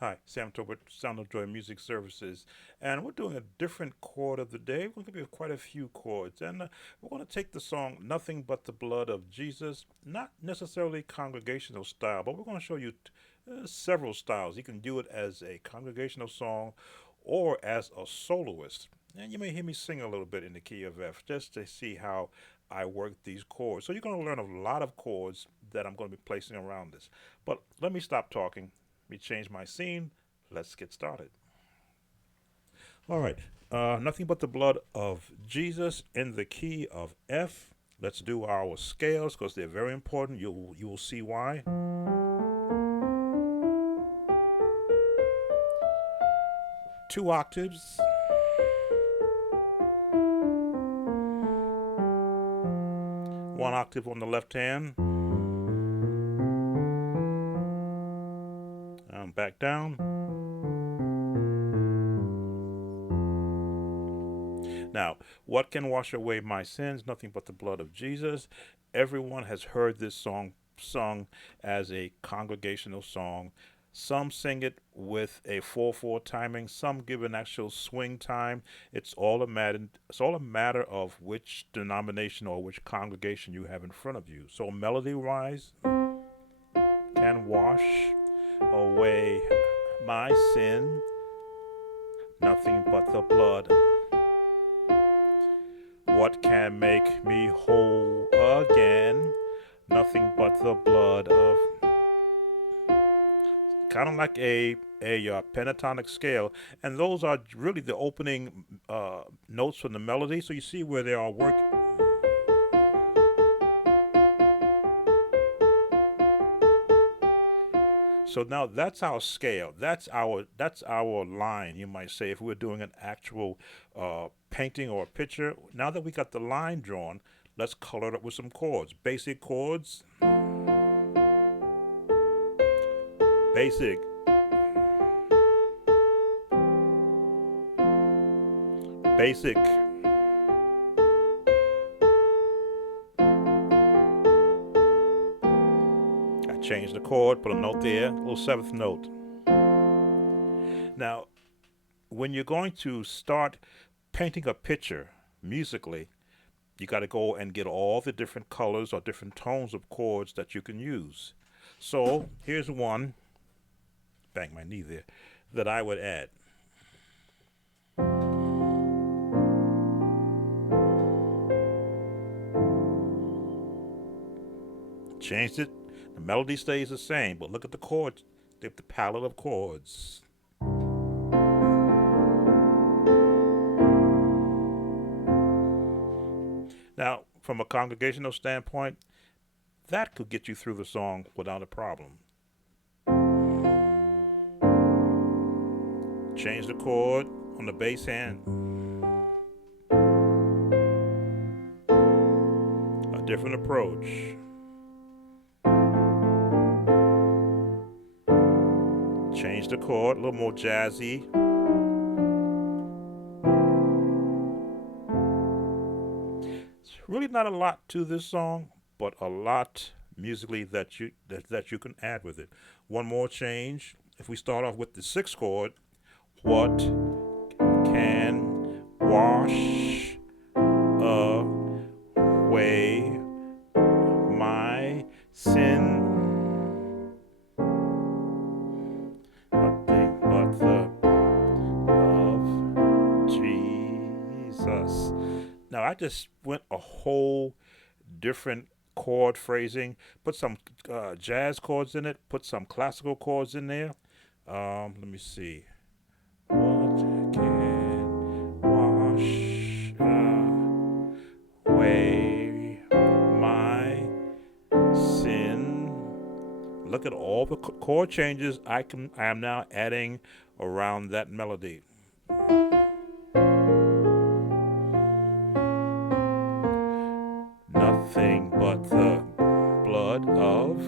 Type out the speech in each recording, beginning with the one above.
Hi, Sam Tobert, Sound of Joy Music Services, and we're doing a different chord of the day. We're going to be quite a few chords, and we're going to take the song "Nothing But the Blood of Jesus," not necessarily congregational style, but we're going to show you several styles. You can do it as a congregational song or as a soloist, and you may hear me sing a little bit in the key of F just to see how I work these chords. So you're going to learn a lot of chords that I'm going to be placing around this. But let me stop talking. Let me change my scene. Let's get started. All right. Nothing but the blood of Jesus in the key of F. Let's do our scales because they're very important. You will see why. 2 octaves. 1 octave on the left hand. Back down. Now, what can wash away my sins? Nothing but the blood of Jesus. Everyone has heard this song sung as a congregational song. Some sing it with a 4/4 timing. Some give an actual swing time. It's all a matter of which denomination or which congregation you have in front of you. So melody wise, can wash away my sin. Nothing but the blood. What can make me whole again? Nothing but the blood of. Kind of like a pentatonic scale, and those are really the opening notes from the melody. So you see where they are work. So now that's our scale. That's our line. You might say if we're doing an actual painting or a picture. Now that we got the line drawn, let's color it up with some chords. Basic chords. Basic. Basic. I changed the chord, put a note there, a little seventh note. Now, when you're going to start painting a picture musically, you got to go and get all the different colors or different tones of chords that you can use. So here's one, bang my knee there, that I would add. Changed it. The melody stays the same, but look at the chords, the palette of chords. Now, from a congregational standpoint, that could get you through the song without a problem. Change the chord on the bass hand. A different approach. Change the chord, a little more jazzy. It's really not a lot to this song, but a lot musically that you can add with it. One more change. If we start off with the sixth chord, what can wash away my sin? Nothing but the of Jesus. Now I just went a whole different chord phrasing, put some jazz chords in it, put some classical chords in there. Let me see. What can wash away my sin? Look at all the chord changes I am now adding around that melody. Nothing but the blood of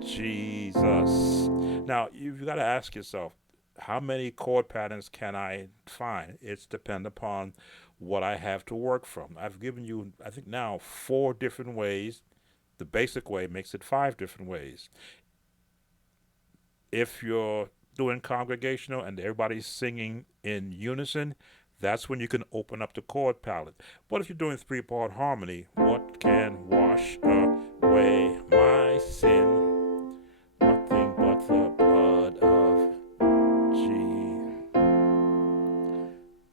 Jesus. Now, you've got to ask yourself, how many chord patterns can I find? It's dependent upon what I have to work from. I've given you, I think now, 4 different ways. The basic way makes it 5 different ways. If you're doing congregational and everybody's singing in unison, that's when you can open up the chord palette. But if you're doing three-part harmony, what can wash away my sin? Nothing but the blood of Jesus.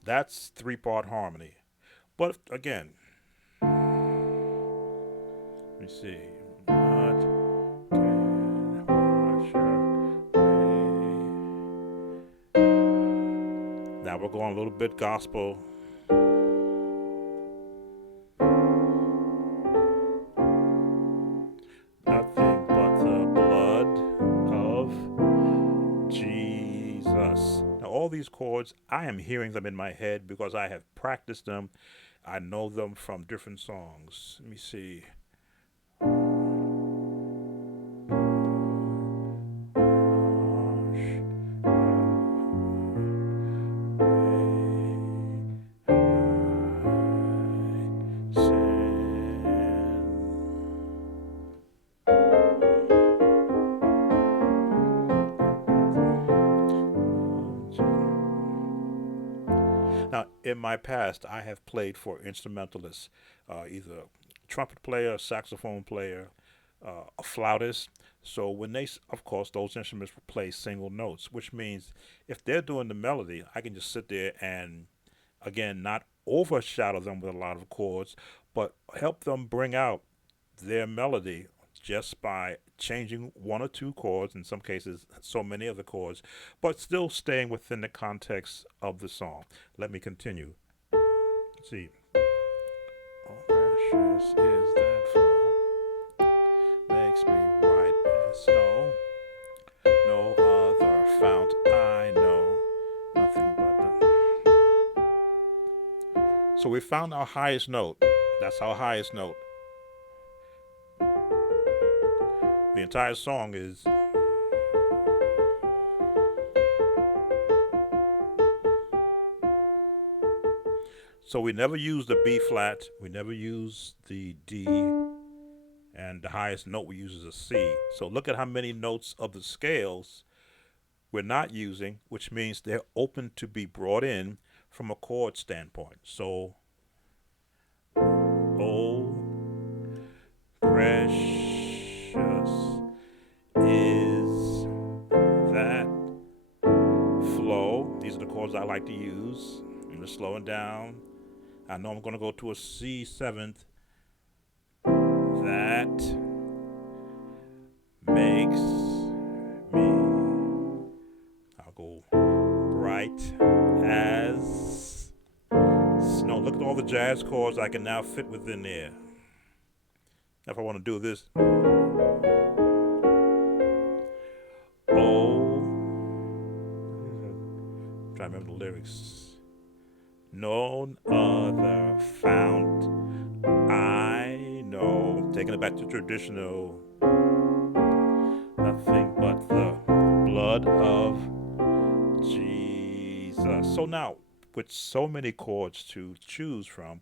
That's three-part harmony. But again, let me see. What can wash away? Now we're going a little bit gospel. Nothing but the blood of Jesus. Now, all these chords, I am hearing them in my head because I have practiced them. I know them from different songs. Let me see. Now, in my past, I have played for instrumentalists, either trumpet player, saxophone player, a flautist. So when they, of course, those instruments play single notes, which means if they're doing the melody, I can just sit there and, again, not overshadow them with a lot of chords, but help them bring out their melody just by changing one or two chords, in some cases, so many of the chords, but still staying within the context of the song. Let me continue. Let's see. Oh, precious is that flow, makes me white as snow. No other fount I know, nothing but the. So we found our highest note. That's our highest note. The entire song is. So we never use the B flat, we never use the D, and the highest note we use is a C. So look at how many notes of the scales we're not using, which means they're open to be brought in from a chord standpoint. So, oh, precious is that flow. These are the chords I like to use. I'm just slowing down. I know I'm going to go to a C7th. That makes me, I'll go bright as snow. Look at all the jazz chords I can now fit within there. If I want to do this. Oh, I'm trying to remember the lyrics. No other fount I know. Taking it back to traditional. Nothing but the blood of Jesus. So now, with so many chords to choose from,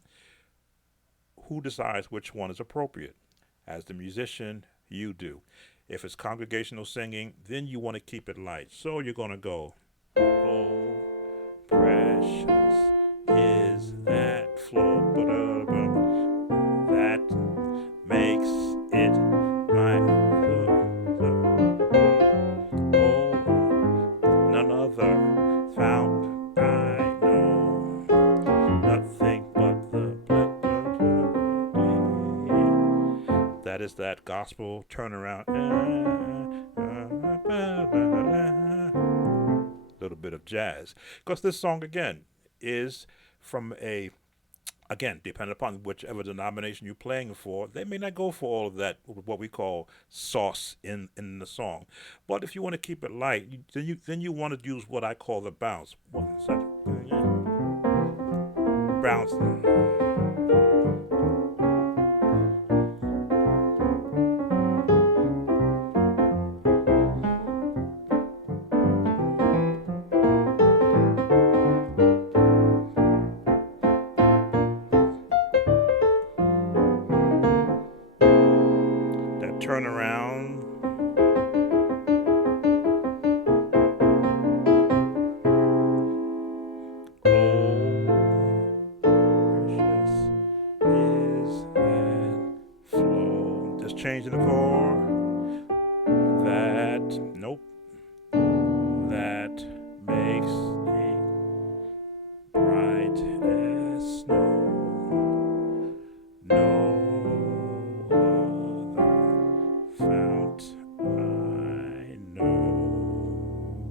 who decides which one is appropriate? As the musician, you do. If it's congregational singing, then you want to keep it light. So you're going to go, oh, precious is that flow that makes it my oh, none other found I know, nothing but the blood. That is that gospel turnaround. Little bit of jazz, because this song again is from a, again, depending upon whichever denomination you're playing for, they may not go for all of that, what we call sauce in the song. But if you want to keep it light, then you want to use what I call the bounce. Bounce. Turn around. changing the chord. That, nope, that makes me bright as snow. No other fount I know.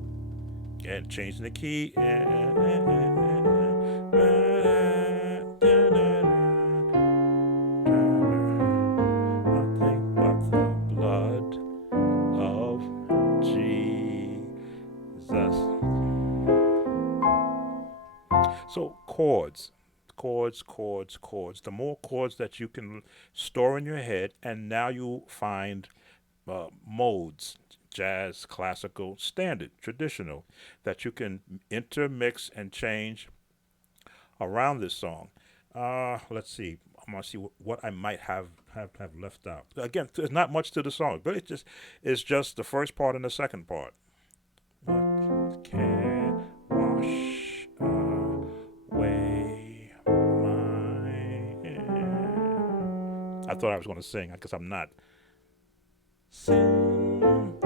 Again, changing the key. Nothing but the blood of Jesus. So chords, chords. The more chords that you can store in your head, and now you find modes: jazz, classical, standard, traditional, that you can intermix and change around this song. Let's see. I'm gonna see what I might have left out. Again, there's not much to the song, but it's just the first part and the second part. What can wash away my? I thought I was gonna sing because I'm not. Sin,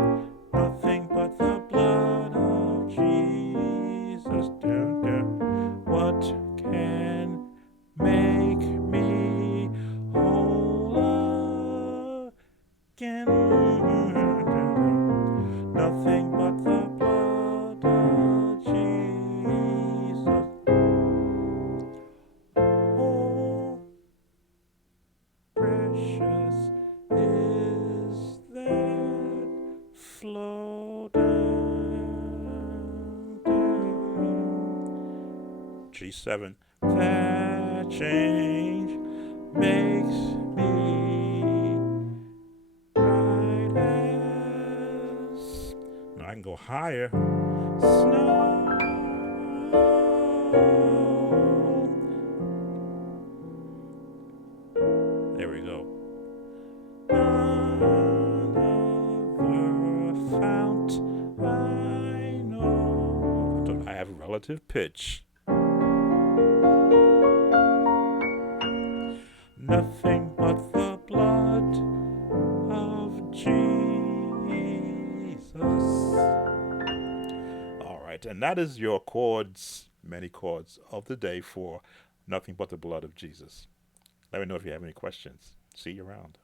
nothing but the blood of Jesus. Dun, dun. What can make me whole again? Nothing but the blood of Jesus. Oh, precious is that flow down, down. G7. That change makes me bright as. Now I can go higher. Snow. There we go. Another fount I know. I have relative pitch. Nothing but the blood of Jesus. All right, and that is your chords, many chords of the day for Nothing But the Blood of Jesus. Let me know if you have any questions. See you around.